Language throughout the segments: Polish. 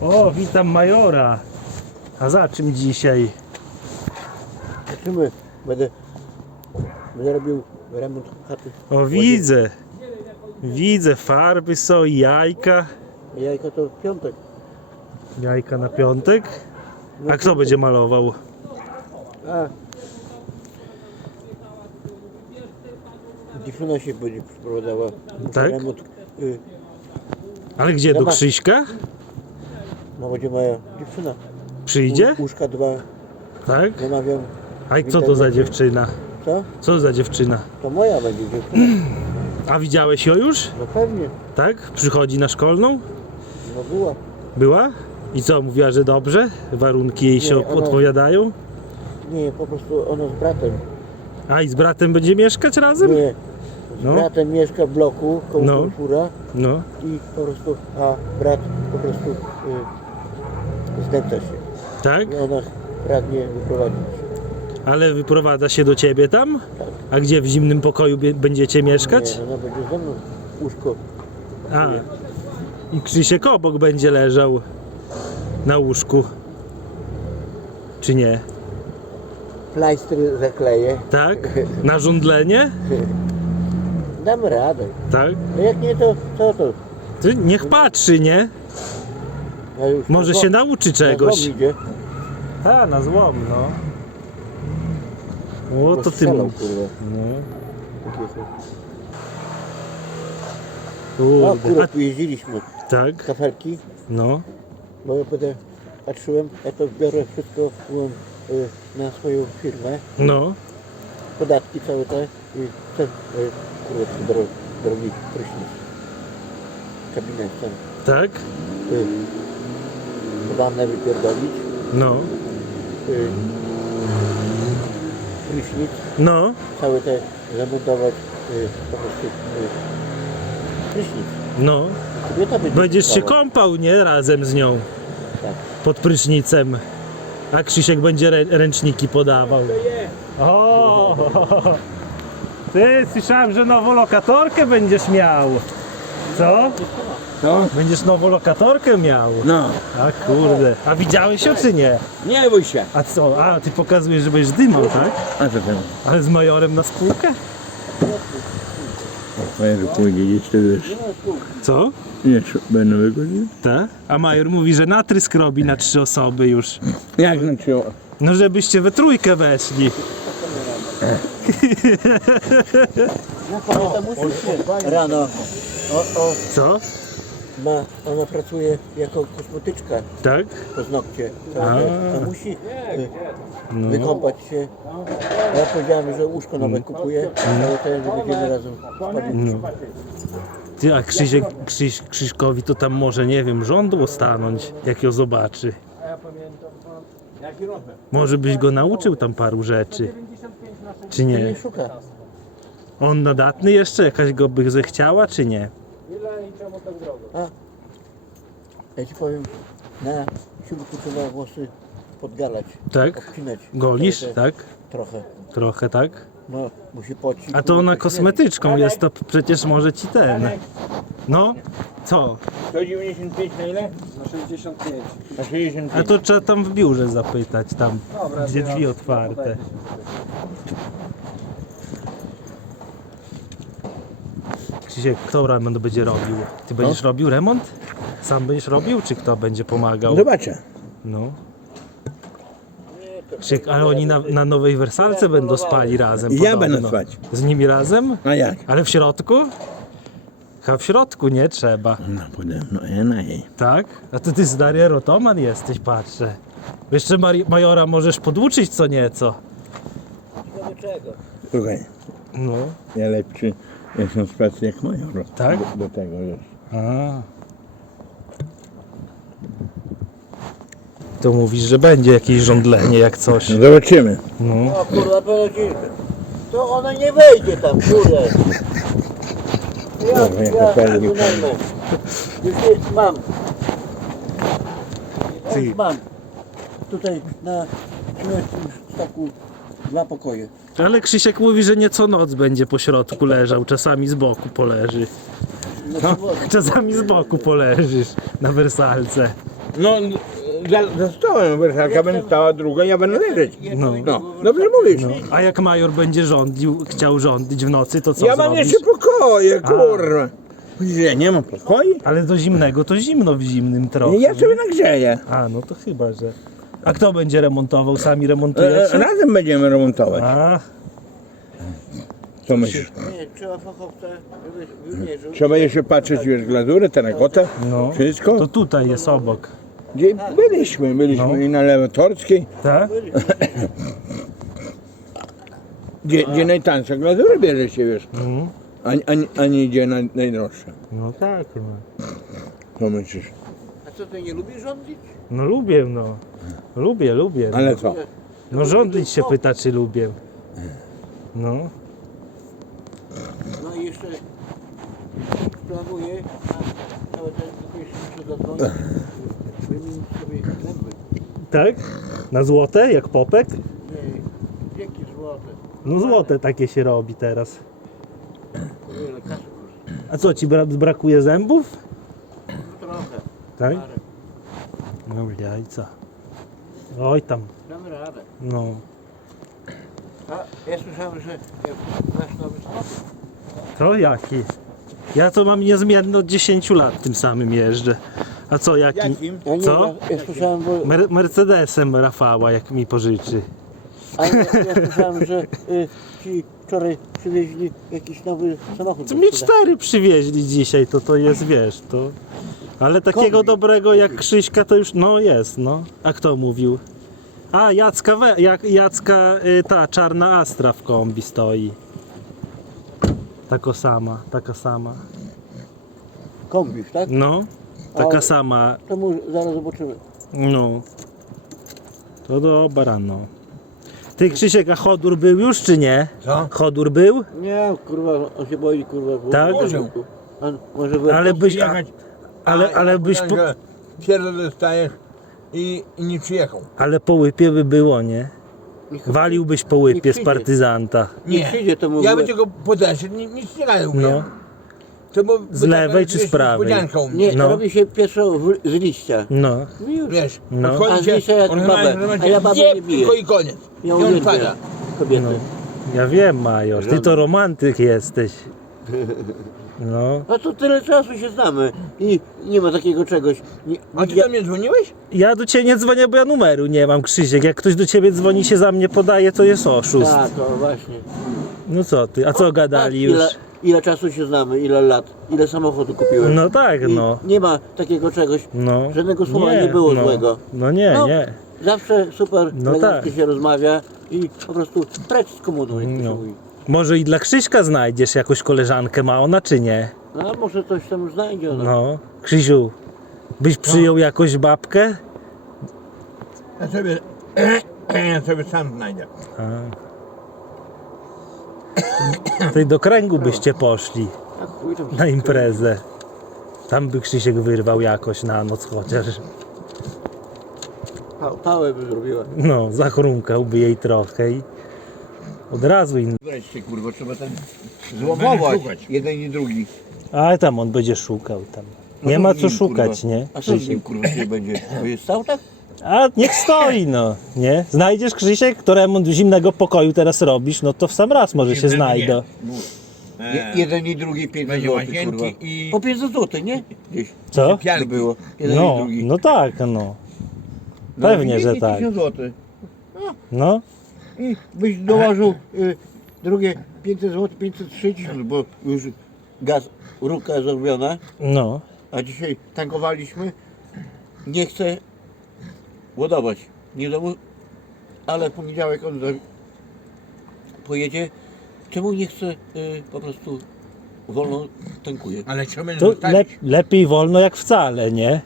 O, witam majora. A za czym dzisiaj? Zobaczymy. Będę, będę robił remont chaty. O, widzę. Widzę, farby są, jajka. Jajka to w piątek. Jajka na piątek. A kto będzie malował? A. Dziewczyna się będzie przyprowadzała. Tak? Remont. Y, Ale gdzie, do. Krzyśka? No będzie moja dziewczyna. Przyjdzie? Łó- Łóżka dwa Tak? zamawiam. A i co to za dziewczyna? Co? Co za dziewczyna? To moja będzie dziewczyna. A widziałeś ją już? No pewnie. Tak? Przychodzi na szkolną? No była. Była? I co, mówiła, że dobrze? Warunki jej się ona- odpowiadają? Nie, po prostu ona z bratem. A i z bratem będzie mieszkać razem? Nie. Z No. bratem mieszka w bloku koło No. no. No. i po prostu, a brat po prostu y, znęca się. Tak? I ona pragnie wyprowadzić. Ale wyprowadza się do ciebie tam? A gdzie w zimnym pokoju bie- będziecie mieszkać? Nie, ona będzie ze mną łóżko. A. I Krzysiek obok będzie leżał na łóżku. Czy nie? Plajstry zakleję. Tak? Na żądlenie? Dam radę. Tak? A jak nie, to co to? Ty niech patrzy, nie? Ja już Może na się złom- nauczy na złom czegoś. idzie. A, na złom, no. O, to ty Postrzelał, mu. kurwa. No. Takie są. Kurde. No, akurat A, pojeździliśmy tak? kafelki, No. bo ja będę patrzyłem, ja to biorę wszystko byłem, y, na swoją firmę, No. podatki całe te i ten, y, kurwa, dro, drogi prysznic. Kabinet ten, Tak? y, wannę wypierdolić, No. y, prysznic, No. całe te zamontować, y, po prostu y, prysznic. No. Kobieta będzie Będziesz się kąpał, nie? Razem z nią. Tak. Pod prysznicem. A Krzysiek będzie rę- ręczniki podawał. O! Ty, słyszałem, że nową lokatorkę będziesz miał. Co? Co? Będziesz nową lokatorkę miał. No, A kurde. A widziałeś ją czy nie? nie bój się. A co? A, ty pokazujesz, że będziesz dymał, tak? A co tam? Ale z majorem na spółkę? Panie, pójdzie jeszcze wiesz. Co? Nie, będę wychodził. Tak? A major mówi, że natrysk robi na trzy osoby już. Jak znaczy? No żebyście we trójkę weszli. Rano. O, o, Co? ma, ona pracuje jako kosmetyczka Tak? paznokcie. A. A musi y, No. wykąpać się. A Ja powiedziałem, że łóżko nowe kupuję, ale ten, że będziemy razem spać. No. Ty, a Krzysiek, Krzyś, Krzyśkowi to tam może, nie wiem, żądło stanąć, jak ją zobaczy. Może byś go nauczył tam paru rzeczy. Czy Nie nie? szuka. On nadatny jeszcze? Jakaś go by zechciała, czy nie? Ja ci powiem, na siurku trzeba włosy podgalać, Tak? obcinać. Golisz, Trochę, tak? Trochę. Trochę, tak? No, musi pocić. A to ona kosmetyczką jest, to przecież może ci ten. No, co? 195 na ile? Na 65. Na 65. A to trzeba tam w biurze zapytać, tam, gdzie drzwi otwarte. Krzysiek, kto remont będzie robił? Ty będziesz robił remont? Sam będziesz robił, czy kto będzie pomagał? Zobaczę. No. Krzysiek, ale oni na, na nowej wersalce będą spali razem Ja podobno. będę spać. Z nimi razem? A jak? Ale w środku? Chyba w środku nie trzeba. No podobno, ja na jej. Tak? A to ty z Daria Rotoman jesteś, patrzę. Jeszcze Mari- Majora możesz podłuczyć co nieco. Do czego? Słuchaj, No. ja lepszy jestem z pracy jak major. Tak? Do, do tego już. A. To mówisz, że będzie jakieś żądlenie jak coś. No zobaczymy. No. O kurwa, pewno ci... To ona nie wejdzie tam, kurde. Ja, ja ja, najmę. Już jest, mam. Ja już mam. Tutaj na śmierci już taku dwa pokoje. Ale Krzysiek mówi, że nie co noc będzie po środku leżał, czasami z boku poleży. No, było- Czasami z boku poleżysz na wersalce. No, za, za stołem wersalka będzie stała druga, ja będę leżeć. No. No, dobrze mówisz. No. A jak major będzie rządził, chciał rządzić w nocy, to co ja mam zrobisz? jeszcze pokoje, kurwa. Ja nie mam pokoju? Ale do zimnego to zimno w zimnym trochę. Ja sobie nagrzeję. A, no to chyba, że... A kto będzie remontował? Sami E, e, remontujecie? razem będziemy remontować. A, Co myślisz? Nie, trzeba fachowca wy- wymierzył. Trzeba jeszcze patrzeć, wiesz, glazurę, terakotę, no. wszystko. To tutaj jest obok. Gdzie byliśmy, byliśmy No. i na Lewotorskiej, Tak? gdzie, gdzie najtańsza glazura bierze się, wiesz, Mhm. a, a, a nie idzie na, najdroższa. No tak, no. Co myślisz? A co, ty nie lubisz rządzić? No lubię, no. Lubię, lubię. Ale co? No rządzić się pyta, czy lubię. No. No i jeszcze planuję na całe te dzisiejsze zadzwonić, wymienić sobie zęby. Tak? Na złote, jak popek? Nie, wieki złote. No złote takie się robi teraz. Wiele kasy kosztuje. A co, ci bra- brakuje zębów? No trochę. Tak? Parę. No jajca. Oj tam, Damy radę. no. A ja słyszałem, że masz nowy stop, To jaki? Ja to mam niezmiennie od 10 lat tym samym jeżdżę. A co, jaki? Jakim? ja nie Co? Ja, ja słyszałem, bo Mer- Mercedesem Rafała, jak mi pożyczy. ale ja, ja słyszałem, że y, ci wczoraj przywieźli jakiś nowy samochód. Co mi cztery przywieźli dzisiaj, to to jest, wiesz, to... Ale takiego Kombi. dobrego jak Krzyśka to już, no jest, no. A kto mówił? A, Jacka, we, jak, Jacka y, ta czarna Astra w kombi stoi. Taka sama, taka sama. Kombisz, tak? No, taka A- sama, To mu zaraz zobaczymy. no. To dobra, no. Ty Krzysiek, a Chodur był już, czy nie? Co? Chodur był? Nie, kurwa, on się boi, kurwa. bo- Tak? Może, on, może by... Ale byś, a, Jechać, ale, ale byś, po, dostajesz i, i nie przyjechał. ale po łypie by było, nie? Waliłbyś po łypie z przyjdzie. partyzanta. Nie przyjdzie, to mówię. Ja bym tylko podeszedł, ni- nic nie gadał. No. To bo, Z lewej czy z prawej? Nie, No. robi się pieszo w, z liścia. No, No już. Wiesz, No. A się, dzisiaj jak on babę, a ja babę nie, biję. tylko i koniec. Ja I on uwielbiam pada. kobiety. No. ja wiem, Major, ty to romantyk jesteś. No, No to tyle czasu się znamy i nie ma takiego czegoś. Nie, A ty ja, do mnie dzwoniłeś? ja do ciebie nie dzwonię, bo ja numeru nie mam, Krzysiek. Jak ktoś do ciebie dzwoni, się za mnie podaje, to jest oszust. tak, to właśnie. No co ty, a co gadali Tak, już? Ile, ile czasu się znamy, ile lat, ile samochodu kupiłem. No tak, I no. Nie ma takiego czegoś, No. żadnego słowa nie, było no. złego. No nie, No, nie. Zawsze super No tak. się rozmawia i po prostu precz z komuną, jak to się No. mówi. Może i dla Krzyśka znajdziesz jakąś koleżankę, ma ona czy nie? No a może coś tam znajdzie ona. No. Krzysiu, byś przyjął jakąś babkę? Ja sobie, ja sobie sam znajdę. Ty do kręgu byście poszli A chuj tam na imprezę. Tam by Krzysiek wyrwał jakoś na noc chociaż. pa, pałę by zrobiła. No, zachrumkałby jej trochę i od razu in... Wreszcie kurwa, trzeba tam Złomować. Jeden i drugi. Ale tam on będzie szukał tam. Nie co ma z co nim, szukać, kurwa? nie? A co z nim Krzysiek. kurwa się będzie? Będzie stał tak? A niech stoi, no, nie? Znajdziesz Krzysiek, kto remont zimnego pokoju teraz robisz, no to w sam raz może się Zimnego znajdą. Je, jeden i drugi 500 Będzie zł, łazienki kurwa. i- Po 500 zł, nie? Gdzieś Co? to było. Jeden i No, drugi. no tak, no. Pewnie, że tak. 1000 zł. No, I byś dołożył y, drugie 500 zł, 560, bo już gaz, rurka zrobiona, no. a dzisiaj tankowaliśmy. Nie chcę ładować. Nie domu, ale w poniedziałek on za- pojedzie. Czemu nie chce y, po prostu wolno tankuje? Ale trzeba To zostawić. lep, lepiej wolno jak wcale, nie?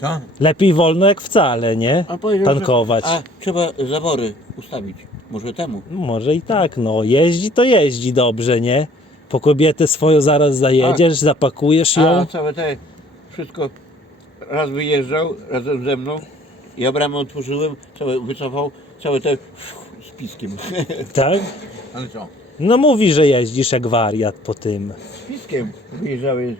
Co? Lepiej wolno jak wcale, nie? A powiedział, Tankować. Że, a trzeba zawory ustawić. Może temu. Może i tak, no. Jeździ to jeździ dobrze, nie? Po kobietę swoją zaraz zajedziesz, zapakujesz ją. A całe te wszystko raz wyjeżdżał razem ze mną. Ja bramę otworzyłem, całe wycofał, całe te z piskiem. Tak? Ale co? No mówi, że jeździsz jak wariat po tym. Z piskiem wyjeżdżały.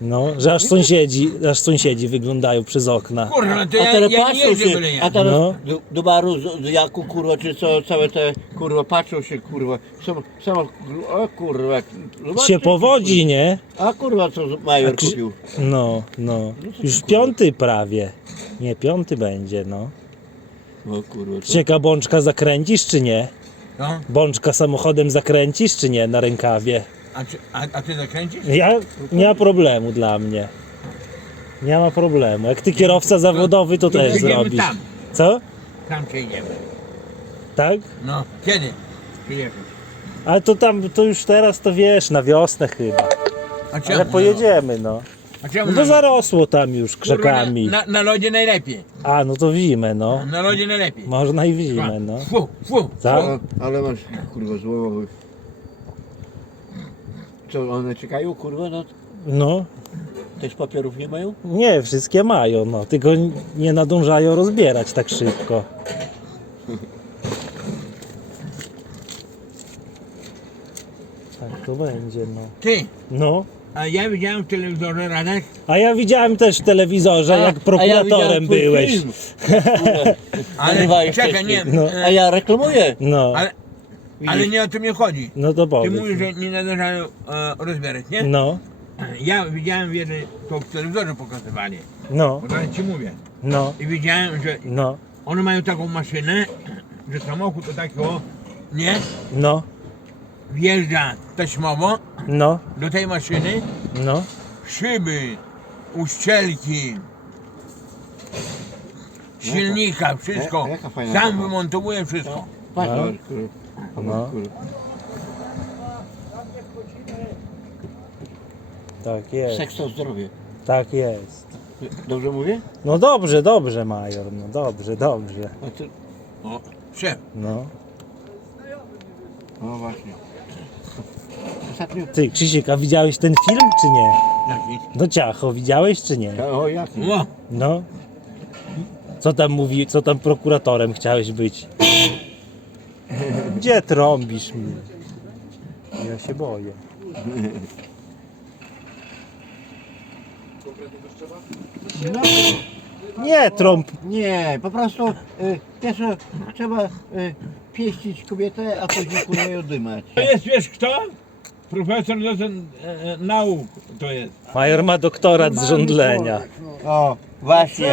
No, że aż sąsiedzi, aż sąsiedzi wyglądają przez okna. Kurwa, no to A ja, teraz ja nie patrzą jeżdżę się, byle a jak. teraz No. do, do baru z, z Jaku kurwa, czy co, całe te kurwa patrzą się kurwa, są, są o kurwa, zobaczcie, Się powodzi, nie? A kurwa co z- major kupił. No, no. Już piąty prawie. Nie, piąty będzie, no. O kurwa, co? Cieka bączka zakręcisz, czy nie? No, Bączka samochodem zakręcisz, czy nie? Na rękawie. A, czy, a, a ty zakręcisz? Ja nie ma problemu dla mnie. Nie ma problemu. Jak ty kierowca zawodowy, to To też jedziemy zrobisz. tam. Co? Tam przejdziemy. Tak? No, kiedy? Przyjeżdżasz. Ale to tam, to już teraz to wiesz, na wiosnę chyba. A czemu? Ale pojedziemy, no. A czemu? No to zarosło tam już Kurwa, krzakami. Na, na, na lodzie najlepiej. A, no to w zimę, no. Na lodzie najlepiej. Można i w zimę, no. Fu, fu. Tak? A, ale masz kurwa złomowych. Co one czekają kurwa no No, też papierów nie mają? nie, wszystkie mają, no. Tylko nie nadążają rozbierać tak szybko. Tak to będzie, no. Ty, No. a ja widziałem w telewizorze Radek, A ja widziałem też w telewizorze, A- jak a ja prokuratorem widziałem twój byłeś. film. Kurwa, ale nagrywałeś czekaj, nie, No. e, A ja reklamuję. No, ale, ale nie o to mnie chodzi. no to Ty powiedz. mówisz, że nie nadążają e, rozbierać, nie? No, Ja widziałem w jednej, to w telewizorze pokazywali, no, bo ci mówię. no, I widziałem, że no, one mają taką maszynę, że samochód to taki o, nie? no, Wjeżdża taśmowo no, do tej maszyny, no. szyby, uszczelki, silnika, wszystko. jaka- jaka fajna Sam zabawa. wymontowuje wszystko. Patrz, No. No. Tak jest, Seks to zdrowie. tak jest. Dobrze mówię? No dobrze, dobrze, major, no dobrze, dobrze. A ty... O, szef, No. No właśnie. Ostatnio... Ty, Krzysiek, a widziałeś ten film, czy nie? jaki? No ciacho, widziałeś, czy nie? O, jaki? No. Co tam mówi, co tam prokuratorem chciałeś być? Gdzie trąbisz mi? Ja się boję. No, Nie trąb. nie, po prostu y, pierwsze trzeba y, pieścić kobietę, a później kurwa ją dymać. to jest, wiesz kto? Profesor docent e, e, nauk to jest. Major ma doktorat z żądlenia. O, właśnie.